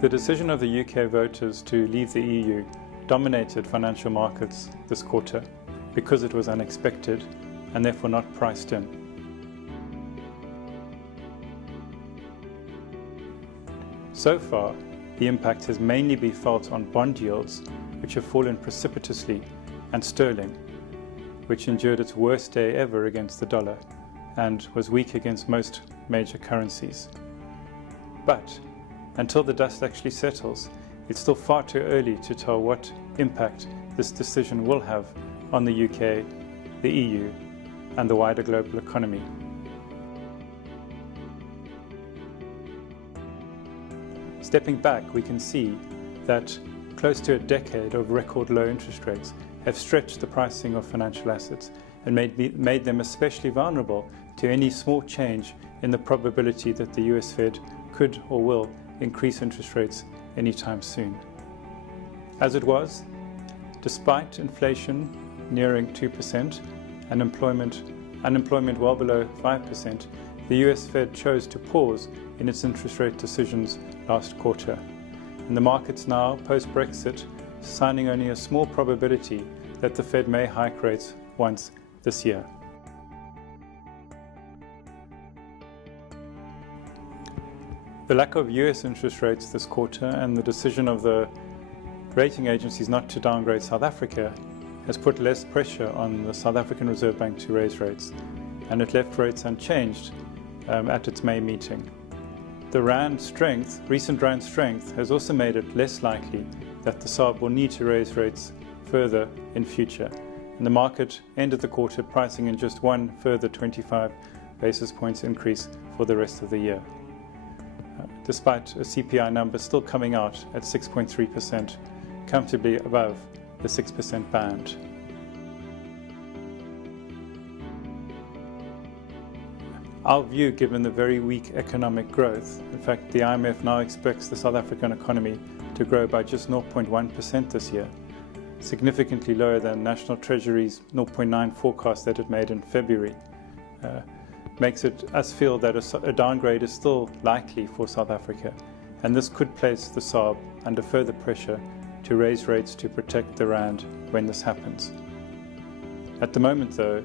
The decision of the UK voters to leave the EU dominated financial markets this quarter because it was unexpected and therefore not priced in. So far, the impact has mainly been felt on bond yields, which have fallen precipitously, and sterling, which endured its worst day ever against the dollar and was weak against most major currencies. But until the dust actually settles, it's still far too early to tell what impact this decision will have on the UK, the EU, and the wider global economy. Stepping back, we can see that close to a decade of record low interest rates have stretched the pricing of financial assets and made them especially vulnerable to any small change in the probability that the US Fed could or will increase interest rates anytime soon. As it was, despite inflation nearing 2% and unemployment well below 5%, the US Fed chose to pause in its interest rate decisions last quarter. And the markets now, post-Brexit, signing only a small probability that the Fed may hike rates once this year. The lack of US interest rates this quarter and the decision of the rating agencies not to downgrade South Africa has put less pressure on the South African Reserve Bank to raise rates, and it left rates unchanged at its May meeting. The recent rand strength has also made it less likely that the SARB will need to raise rates further in future, and the market ended the quarter pricing in just one further 25 basis points increase for the rest of the year, despite a CPI number still coming out at 6.3%, comfortably above the 6% band. Our view, given the very weak economic growth, in fact the IMF now expects the South African economy to grow by just 0.1% this year, significantly lower than National Treasury's 0.9 forecast that it made in February, makes us feel that a downgrade is still likely for South Africa, and this could place the SARB under further pressure to raise rates to protect the rand when this happens. At the moment though,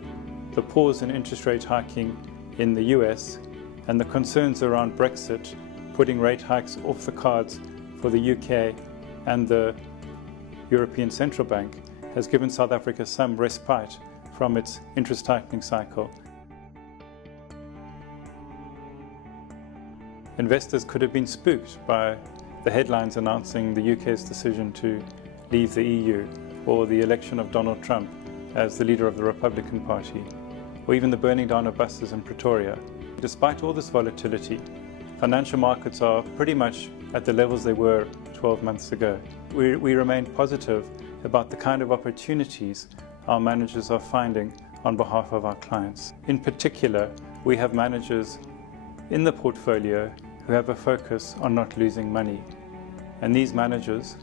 the pause in interest rate hiking in the US and the concerns around Brexit putting rate hikes off the cards for the UK and the European Central Bank has given South Africa some respite from its interest tightening cycle. Investors could have been spooked by the headlines announcing the UK's decision to leave the EU, or the election of Donald Trump as the leader of the Republican Party, or even the burning down of buses in Pretoria. Despite all this volatility, financial markets are pretty much at the levels they were 12 months ago. We remain positive about the kind of opportunities our managers are finding on behalf of our clients. In particular, we have managers in the portfolio who have a focus on not losing money. And these managers,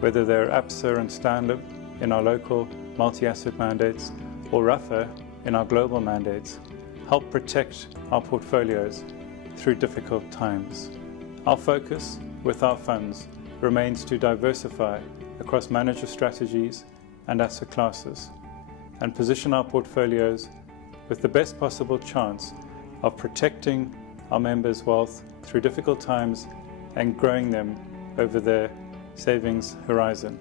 whether they're Absa and Stanlib in our local multi-asset mandates or Rafa in our global mandates, help protect our portfolios through difficult times. Our focus with our funds remains to diversify across manager strategies and asset classes and position our portfolios with the best possible chance of protecting our members' wealth through difficult times and growing them over their savings horizon.